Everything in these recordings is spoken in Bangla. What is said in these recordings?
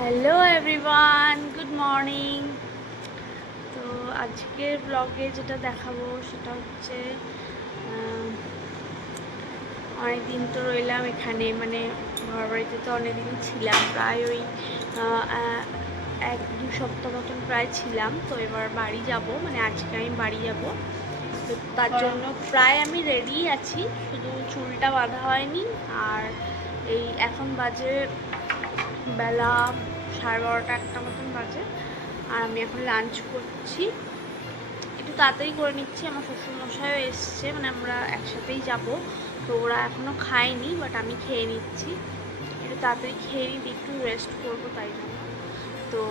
হ্যালো এভরিওয়ান গুড মর্নিং তো আজকের ব্লগে যেটা দেখাবো সেটা হচ্ছে অনেক দিন তো রইলাম এখানে। মানে ঘর বাড়িতে তো অনেক দিন ছিলাম। প্রায় ওই এক দু সপ্তাহ মতন প্রায় ছিলাম। তো এবার বাড়ি যাব। মানে আজকে আমি বাড়ি যাব। তো তার জন্য প্রায় আমি রেডি আছি। শুধু চুলটা বাঁধা হয়নি। আর এই এখন বাজে বেলা সাড়ে বারোটা একটা মতন বাজে। আর আমি এখন লাঞ্চ করছি। একটু তাড়াতাড়ি করে নিচ্ছি, আমার শ্বশুরমশাইও এসছে মানে আমরা একসাথেই যাব। তো ওরা এখনও খায়নি বাট আমি খেয়ে নিচ্ছি। একটু তাড়াতাড়ি খেয়ে নিই একটু রেস্ট করব তাই জন্য। তো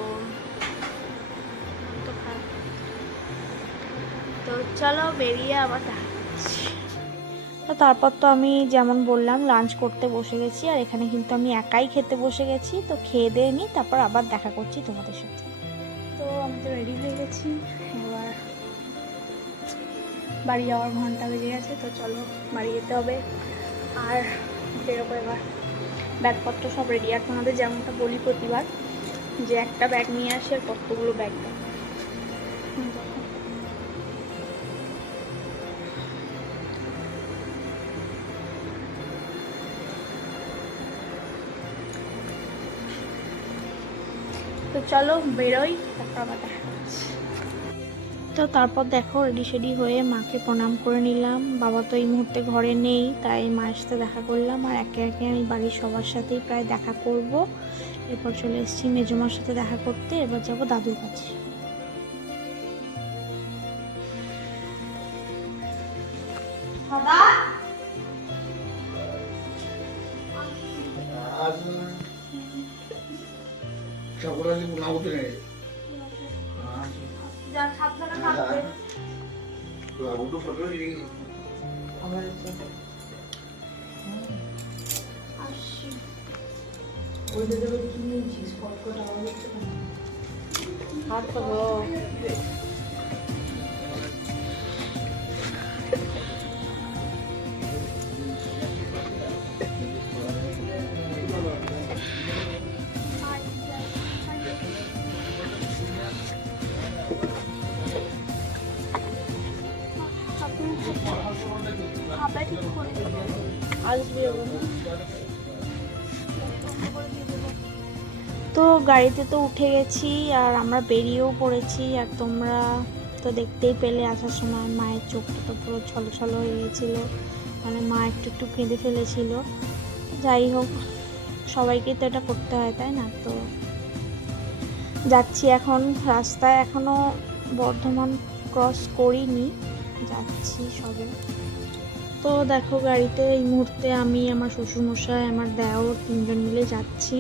তো চলো বেরিয়ে আবার দেখা তারপর তো আমি যেমন বললাম লাঞ্চ করতে বসে গেছি আর এখানে কিন্তু আমি একাই খেতে বসে গেছি। তো খেয়ে দিয়ে নিই তারপর আবার দেখা করছি তোমাদের সাথে। তো আমি তো রেডি হয়ে গেছি। এবার বাড়ি যাওয়ার ঘণ্টা বেজে গেছে, তো চলো বাড়ি যেতে হবে। আর বেরোবো এবার। ব্যাগপত্র সব রেডি আর তোমাদের যেমনটা বলি প্রতিবার, যে একটা ব্যাগ নিয়ে আসে আর কতগুলো ব্যাগ দেয়। তো চলো বেরোই। তো তারপর দেখো রেডি সেডি হয়ে মাকে প্রণাম করে নিলাম। বাবা তো এই মুহূর্তে ঘরে নেই, তাই মায়ের সাথে দেখা করলাম। আর একে একে আমি বাড়ির সবার সাথেই প্রায় দেখা করব। এরপর চলে এসেছি মেজমার সাথে দেখা করতে, এবার যাব দাদুর কাছে। চকরালি নামতে নেই? যা তো গাড়িতে তো উঠে গেছি আর আমরা বেরিয়েও পড়েছি আর তোমরা তো দেখতেই পেলে আসার সময় মায়ের চোখটা তো পুরো ছলো ছলো হয়ে গেছিল। মানে মা একটু একটু কেঁদে ফেলেছিল। যাই হোক, সবাইকে তো এটা করতে হয়, তাই না? তো যাচ্ছি এখন। রাস্তায় এখনও বর্ধমান ক্রস করিনি, যাচ্ছি সবে। তো দেখো গাড়িতে এই মুহূর্তে আমি, আমার শ্বশুরমশাই, আমার দেওর তিনজন মিলে যাচ্ছি।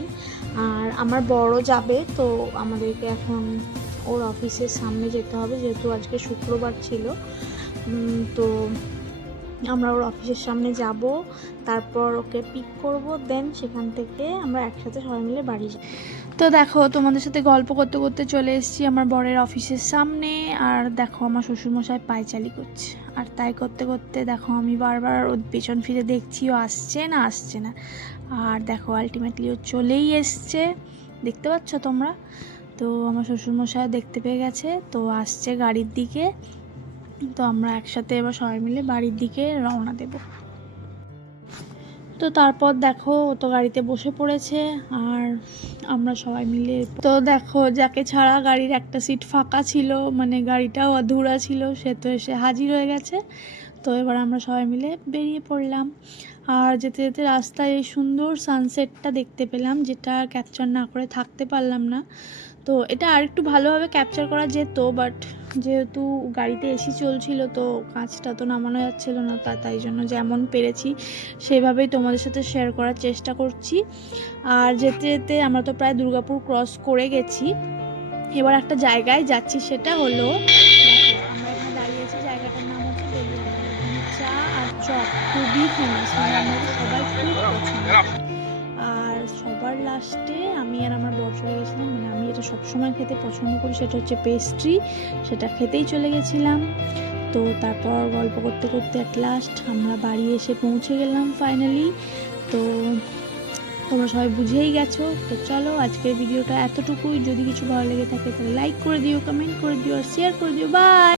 আর আমার বড় যাবে, তো আমাদেরকে এখন ওর অফিসের সামনে যেতে হবে, যেহেতু আজকে শুক্রবার ছিল। তো আমরা ওর অফিসের সামনে যাব, তারপর ওকে পিক করব দেন সেখান থেকে আমরা একসাথে সবাই মিলে বাড়ি যাব। তো দেখো, তোমাদের সাথে গল্প করতে করতে চলে এসেছি আমার বরের অফিসের সামনে। আর দেখো, আমার শ্বশুরমশাই পায়চালি করছে। আর তাই করতে করতে দেখো, আমি বারবার ওর পেছন ফিরে দেখছি, ও আসছে না আসছে না। আর দেখো আলটিমেটলি ও চলেই এসছে। দেখতে পাচ্ছ তোমরা? তো আমার শ্বশুরমশাই দেখতে পেয়ে গেছে। তো আসছে গাড়ির দিকে। তো আমরা একসাথে এবার সবাই মিলে বাড়ির দিকে রওনা দেব। তো তারপর দেখো ও তো গাড়িতে বসে পড়েছে আর আমরা সবাই মিলে তো দেখো যাকে ছাড়া গাড়ির একটা সিট ফাঁকা ছিল মানে গাড়িটাও অধুরা ছিল, সে তো এসে হাজির হয়ে গেছে। তো এবার আমরা সবাই মিলে বেরিয়ে পড়লাম আর যেতে যেতে রাস্তায় এই সুন্দর সানসেটটা দেখতে পেলাম, যেটা ক্যাপচার না করে থাকতে পারলাম না। তো এটা আরেকটু ভালোভাবে ক্যাপচার করা যেত বাট যেহেতু গাড়িতে এসি চলছিল তো কাঁচটা তো নামানো যাচ্ছিল না, তা তাই জন্য যেমন পেরেছি সেভাবেই তোমাদের সাথে শেয়ার করার চেষ্টা করছি। আর যেতে যেতে আমরা তো প্রায় দুর্গাপুর ক্রস করে গেছি। এবার একটা জায়গায় যাচ্ছি, সেটা হলো আমরা এখানে দাঁড়িয়েছি জায়গাটার নাম হচ্ছে চা আর চপ খুবই ফেমাস সবাই খুব পছন্দ। আর সবার লাস্টে আমি আর আমার বর চলে গেছিলাম। মানে আমি এটা সবসময় খেতে পছন্দ করি, সেটা হচ্ছে পেস্ট্রি সেটা খেতেই চলে গেছিলাম। তো তারপর গল্প করতে করতে অ্যাট লাস্ট আমরা বাড়ি এসে পৌঁছে গেলাম ফাইনালি তো তোমরা সবাই বুঝেই গেছো। তো চলো আজকের ভিডিওটা এতটুকুই। যদি কিছু ভালো লেগে থাকে তাহলে লাইক করে দিও কমেন্ট করে দিও আর শেয়ার করে দিও। বাই